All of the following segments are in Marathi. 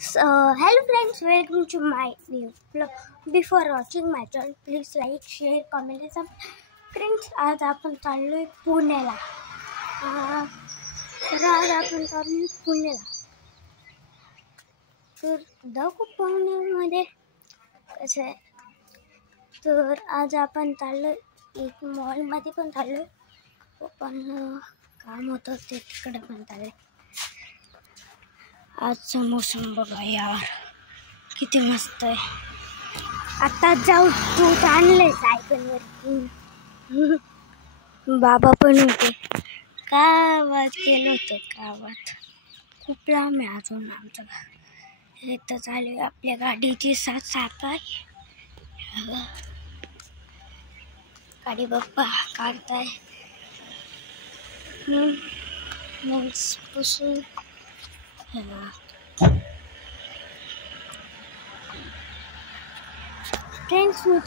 So, hello friends, welcome to my new vlog. Before watching my channel, please like, share, comment and subscribe. Friends, आज आपण चाललोय पुण्याला. तर दाखवू पुण्यामध्ये कसं आहे. तर आज आपण चाललोय एक मॉलमध्ये पण चाललोय, पण काम होतं ते तिकडे पण चाललंय. आजचा मौसम बघा यार, किती मस्त आहे. आता जाऊ दूध आणलंय सायकलवर. बाबा पण होते. गावात गेलो होतो. गावात खूप लांब आहे अजून आमचं गाव. इथं चालू आपल्या गाडीची साखर. गाडी बाप्पा काढताय. पुसून फ्रेंड्स, मी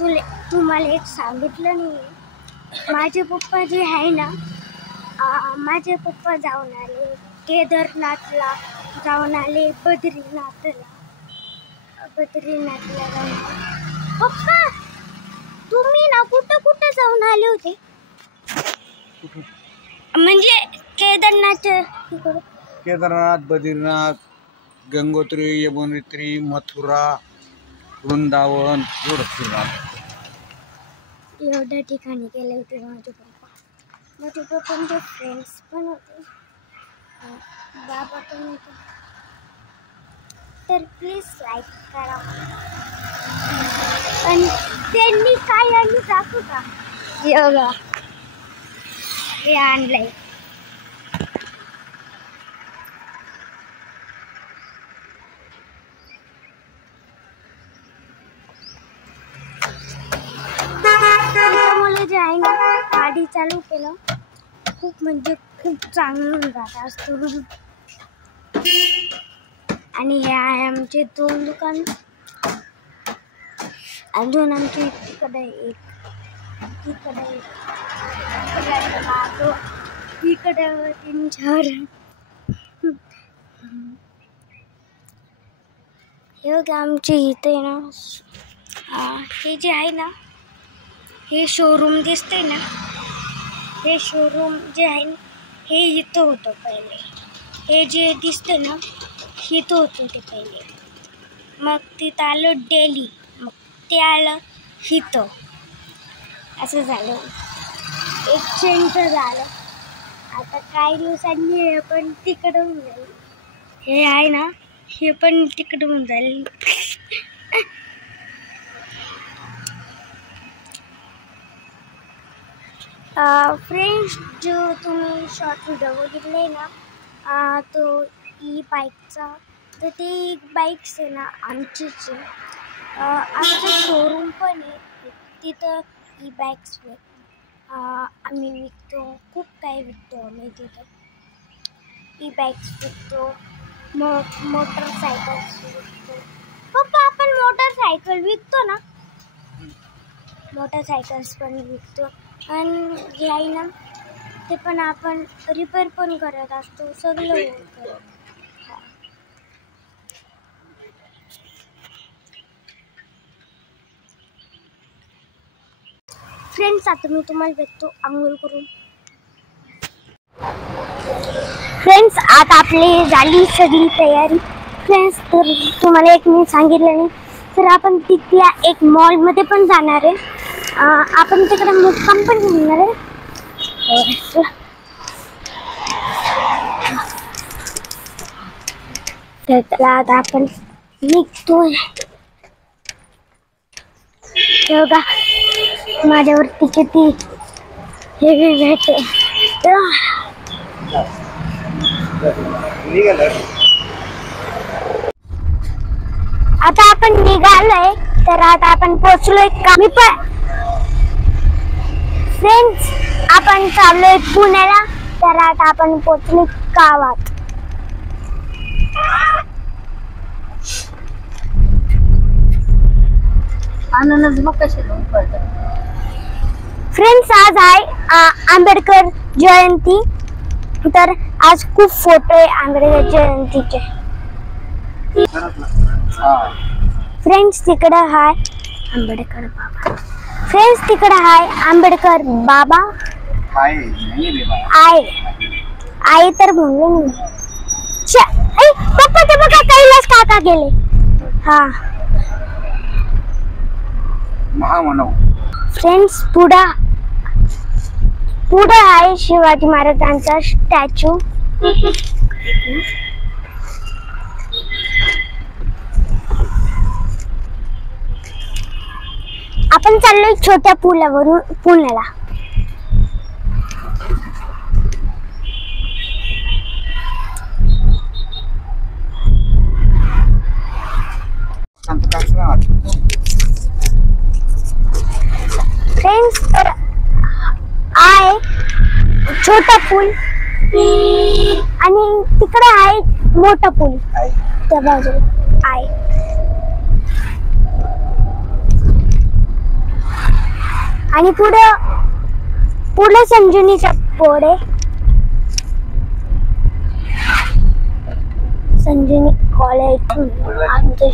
तुम्हाला एक सांगितलं नाही. माझे पप्पा जे आहे ना, माझे पप्पा जाऊन आले केदारनाथला, जाऊन आले बद्रीनाथला जाऊन आले. पप्पा, तुम्ही ना कुठं कुठं जाऊन आले होते? म्हणजे केदारनाथ, बद्रीनाथ, गंगोत्री, यमुनोत्री, मथुरा, वृंदावन, एवढ्या ठिकाणी गेले होते माझे पप्पांचे फ्रेंड्स पण होते, बाबा पण होते. तर प्लीज लाईक करा. आणि त्यांनी काय आणलं दाखवू का? योगा हे आणलंय. मला जे आहे ना, गाडी चालू केलं खूप म्हणजे खूप चांगलं जात असतो. आणि हे आहे आमचे 2 दुकान. अजून आमची इकडे एक, इकडे 3-4. हे बघा आमचे इथे ना, हे जे आहे ना, हे शोरूम दिसते ना, हे शोरूम जे आहे ना, हे इथं होतं पहिले. हे जे दिसते ना, इथं होतं ते पहिले. मग तिथं आलं डेली, मग ते आलं इथं. असं झालं, एक्सचेंज झालं. आता काही दिवसांनी हे पण तिकडं होऊन जाईल. हे आहे ना, हे पण तिकडं होऊन जाईल. फ्रेंड्स, जो तुम्ही शॉर्ट व्हिडिओ बघितले ना, तो ई बाईकचा, तर ते बाईक्स आहे ना आमचीच आहे. आमचं शोरूम पण आहे तिथं. ई बाईक्स आम्ही विकतो, खूप काही विकतो आम्ही तिथं. ई बाईक्स विकतो, मग मोटरसायकल्स विकतो. पप्पा, आपण मोटरसायकल विकतो ना, मोटरसायकल्स पण विकतो. आणि जे आहे ना, ते पण आपण रिपेअर पण करत असतो, सगळं करतो. फ्रेंड्स, आता मी तुम्हाला भेटतो आंघोळ करून. फ्रेंड्स, आता आपली झाली सगळी तयारी. फ्रेंड्स, तर तुम्हाला एक मी सांगितलं नाही, तर आपण तिथल्या एक मॉलमध्ये पण जाणार आहे. आपण तिकडे मुक्काम पण घेणार आहे. तर आता आपण निघतोय. बघा माझ्यावरती किती हेवी भेटते. आता आपण निघालोय, तर आता आपण पोचलोय का. मी पण फ्रेंड्स, आपण चाललोय पुण्याला, तर आता आपण पोचलोय गावात. अननस बघ कसे दोन पडतात. फ्रेंड्स, आज आहे आंबेडकर जयंती, तर आज खूप फोटो आहे आंबेडकर जयंतीचे. फ्रेंड्स तिकडं हाय आंबेडकर बाबा. फ्रेंड्स तिकडं हाय आंबेडकर बाबा. आई तर म्हणलो मी. पप्पा ते बघा कैलास काका गेले. हा महामानव. फ्रेंड्स पुढं आहे शिवाजी महाराजांचा स्टॅच्यू. आपण चाललोय छोट्या पुलावरून पुण्याला. फ्रेंड्स तर आहे छोटा पूल आणि तिकडे आहे मोठा पूल त्या बाजूला आहे. आणि पुढे संजीवनीचा बोर्ड आहे. संजीवनी कॉलेज आमचे.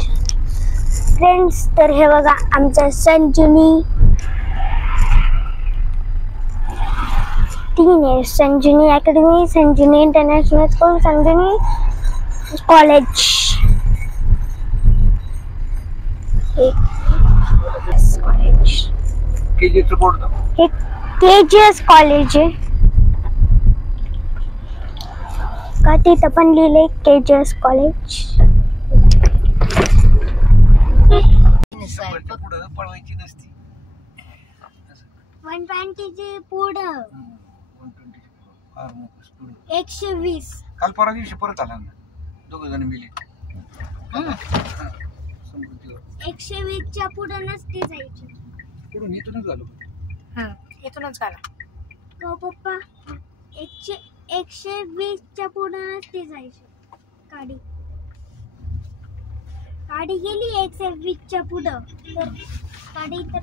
फ्रेंड्स तर हे बघा आमचं संजीवनी 3 आहे. संजीवनी अकॅडमी, संजीवनी इंटरनॅशनल स्कूल, संजीवनी कॉलेज. हे केजीएस कॉलेज आहे का तिथं पण लिहिले केजीएस कॉलेज. पळवायची नसती. 120 पुढं 120. काल परवा दिवशी परत आला ना, दोघ जण मिले. 120च्या पुढे नसते जायची. पुढून इथूनच झालो. इथूनच आला. हो पप्पा 120च्या पुढे नसते जायची. गाडी गेली 120च्या पुढं तर गाडी तर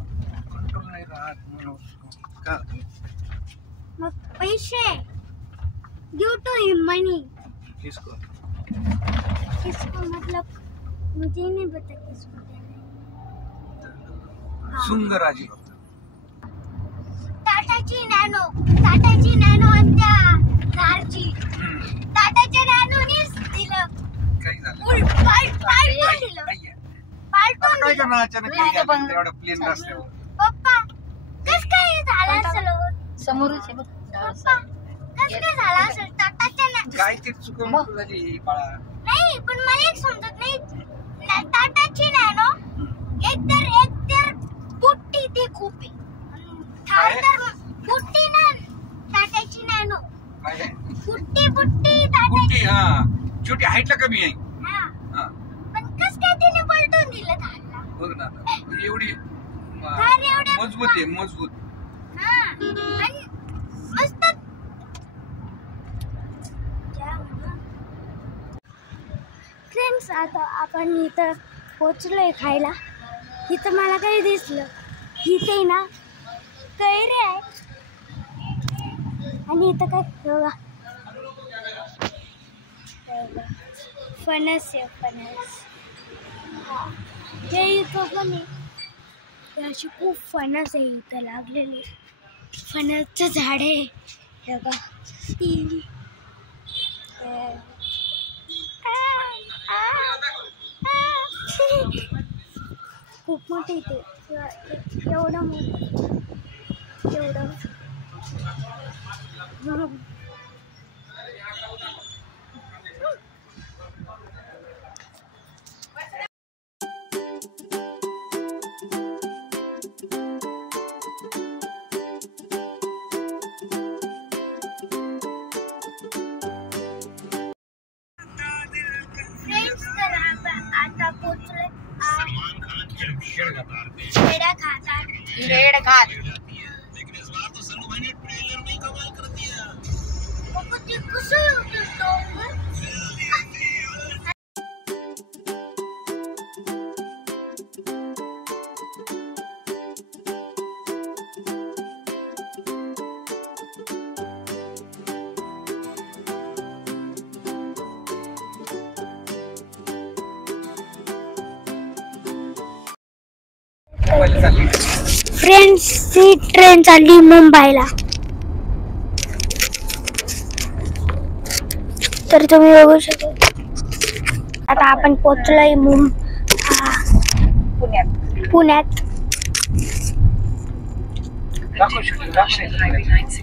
कंट्रोल नाही राहत म्हणून का. मग पैसे ड्यू टू हिम मनी. किसको मतलब मुझे नहीं पता किसको देना है. सुंदराजी टाटाची नॅनो आणि त्या कारची. टाटाच्या नॅनोनीच दिलं. काही झालं पालटून दिलं. काय करणार अचानक एवढं प्लेन रस्त्यावर. पप्पा कस काय झालं असेल. समोरच आहे बघ. पप्पा कस काय झालं असेल. टाटाच्या काय ते चुकवून झाली बाळा. नाही पण मला एक समजत नाही. टाटाची नॅनो एकतर पुट्टी ती खूप आहे. पुट्टी ना टाटाची नॅनो. पुट्टी टाटाची. हा छोटी हाईटला कमी आहे. हा पण कस काय तिने पलटून दिलं थारला. बघ ना एवढी थार मजबूत आहे मजबूत. हा आणि मस्त. फ्रेंड्स आता आपण इथं पोचलोय खायला. इथं मला काही दिसलं. इथे ना कैरी आहे आणि इथं काय बघा फणस आहे. फणस हे इथं पण आहे. अशी खूप फणस आहे इथं लागलेली. फणसचं झाड आहे हे बघा. खूप मोठे इथे एवढं मोठं एवढं. आता पोचलोय खेडघाट. ते कसं होतं. मुंबईला चालली. फ्रेंड्स ही ट्रेन चालली मुंबईला. तर तुम्ही बघू शकता आता आपण पोहोचलोय पुण्यात. दाखव शूटिंग, दाखव.